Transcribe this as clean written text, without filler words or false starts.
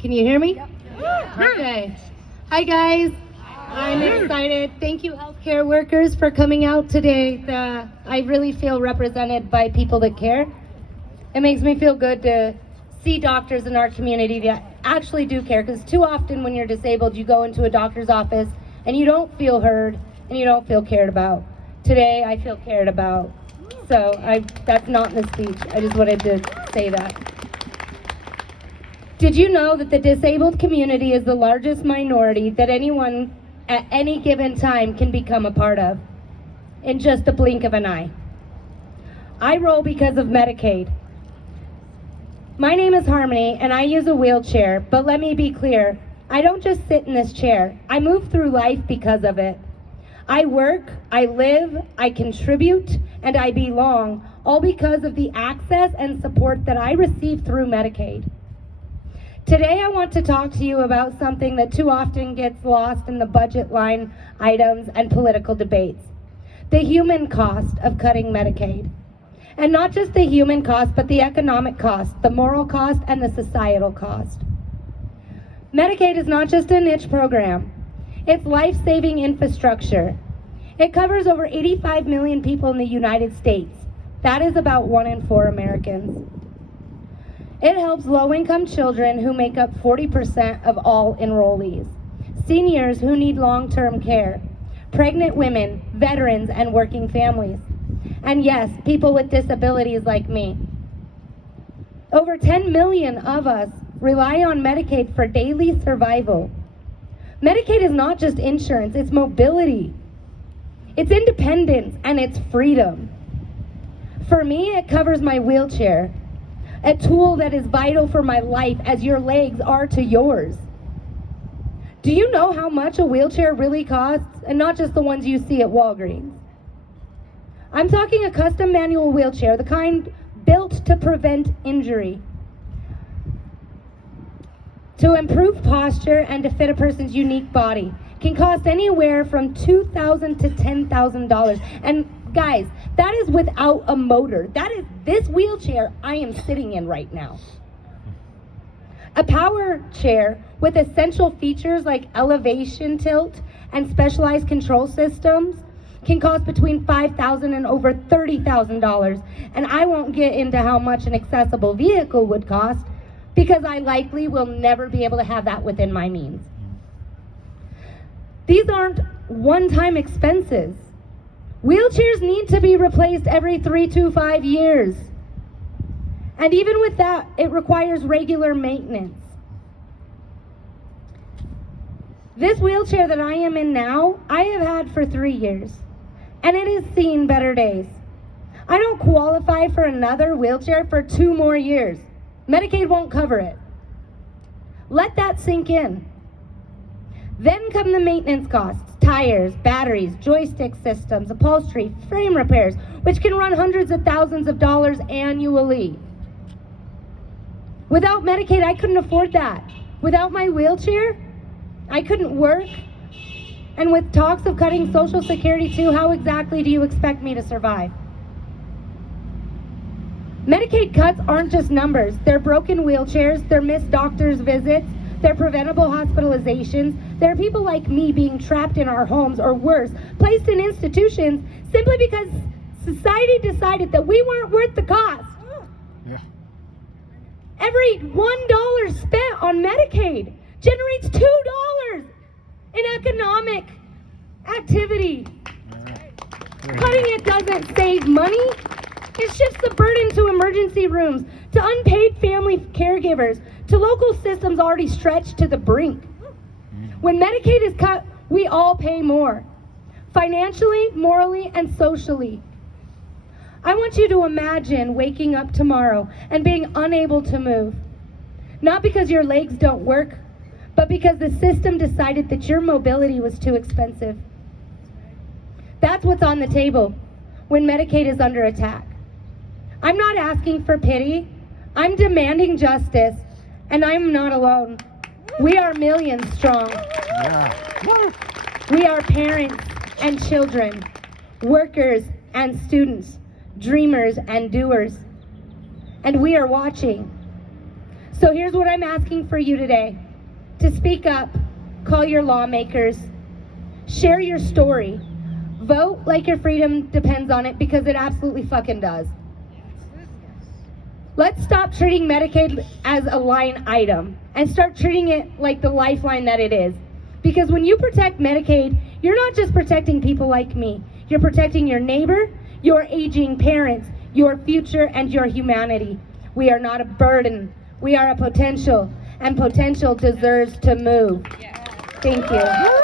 Can you hear me? Yep. Okay. Hi guys. I'm excited. Thank you healthcare workers for coming out today. I really feel represented by people that care. It makes me feel good to see doctors in our community that actually do care, because too often when you're disabled you go into a doctor's office and you don't feel heard and you don't feel cared about. Today I feel cared about. So that's not in the speech. I just wanted to say that. Did you know that the disabled community is the largest minority that anyone at any given time can become a part of in just a blink of an eye? I roll because of Medicaid. My name is Harmony and I use a wheelchair, but let me be clear, I don't just sit in this chair. I move through life because of it. I work, I live, I contribute, and I belong, all because of the access and support that I receive through Medicaid. Today I want to talk to you about something that too often gets lost in the budget line items and political debates: the human cost of cutting Medicaid. And not just the human cost, but the economic cost, the moral cost, and the societal cost. Medicaid is not just a niche program. It's life-saving infrastructure. It covers over 85 million people in the United States. That is about 1 in 4 Americans. It helps low-income children who make up 40% of all enrollees, seniors who need long-term care, pregnant women, veterans, and working families. And yes, people with disabilities like me. Over 10 million of us rely on Medicaid for daily survival. Medicaid is not just insurance, it's mobility. It's independence and it's freedom. For me, it covers my wheelchair, a tool that is vital for my life as your legs are to yours. Do you know how much a wheelchair really costs? And not just the ones you see at Walgreens. I'm talking a custom manual wheelchair, the kind built to prevent injury, to improve posture and to fit a person's unique body. Can cost anywhere from $2,000 to $10,000. And guys, that is without a motor. That is this wheelchair I am sitting in right now. A power chair with essential features like elevation tilt and specialized control systems can cost between $5,000 and over $30,000. And I won't get into how much an accessible vehicle would cost, because I likely will never be able to have that within my means. These aren't one-time expenses. Wheelchairs need to be replaced every 3 to 5 years. And even with that, it requires regular maintenance. This wheelchair that I am in now, I have had for 3 years, and it has seen better days. I don't qualify for another wheelchair for 2 more years. Medicaid won't cover it. Let that sink in. Then come the maintenance costs: tires, batteries, joystick systems, upholstery, frame repairs, which can run hundreds of thousands of dollars annually. Without Medicaid, I couldn't afford that. Without my wheelchair, I couldn't work. And with talks of cutting Social Security too, how exactly do you expect me to survive? Medicaid cuts aren't just numbers. They're broken wheelchairs, they're missed doctor's visits, they're preventable hospitalizations. There are people like me being trapped in our homes, or worse, placed in institutions simply because society decided that we weren't worth the cost. Yeah. Every $1 spent on Medicaid generates $2 in economic activity. Cutting it doesn't save money. It shifts the burden to emergency rooms, to unpaid family caregivers, to local systems already stretched to the brink. When Medicaid is cut, we all pay more, financially, morally, and socially. I want you to imagine waking up tomorrow and being unable to move, not because your legs don't work, but because the system decided that your mobility was too expensive. That's what's on the table when Medicaid is under attack. I'm not asking for pity. I'm demanding justice, and I'm not alone. We are millions strong. Yeah. We are parents and children, workers and students, dreamers and doers. And we are watching. So here's what I'm asking for you today. To speak up, call your lawmakers, share your story, vote like your freedom depends on it, because it absolutely fucking does. Let's stop treating Medicaid as a line item and start treating it like the lifeline that it is. Because when you protect Medicaid, you're not just protecting people like me. You're protecting your neighbor, your aging parents, your future, and your humanity. We are not a burden. We are a potential, and potential deserves to move. Thank you.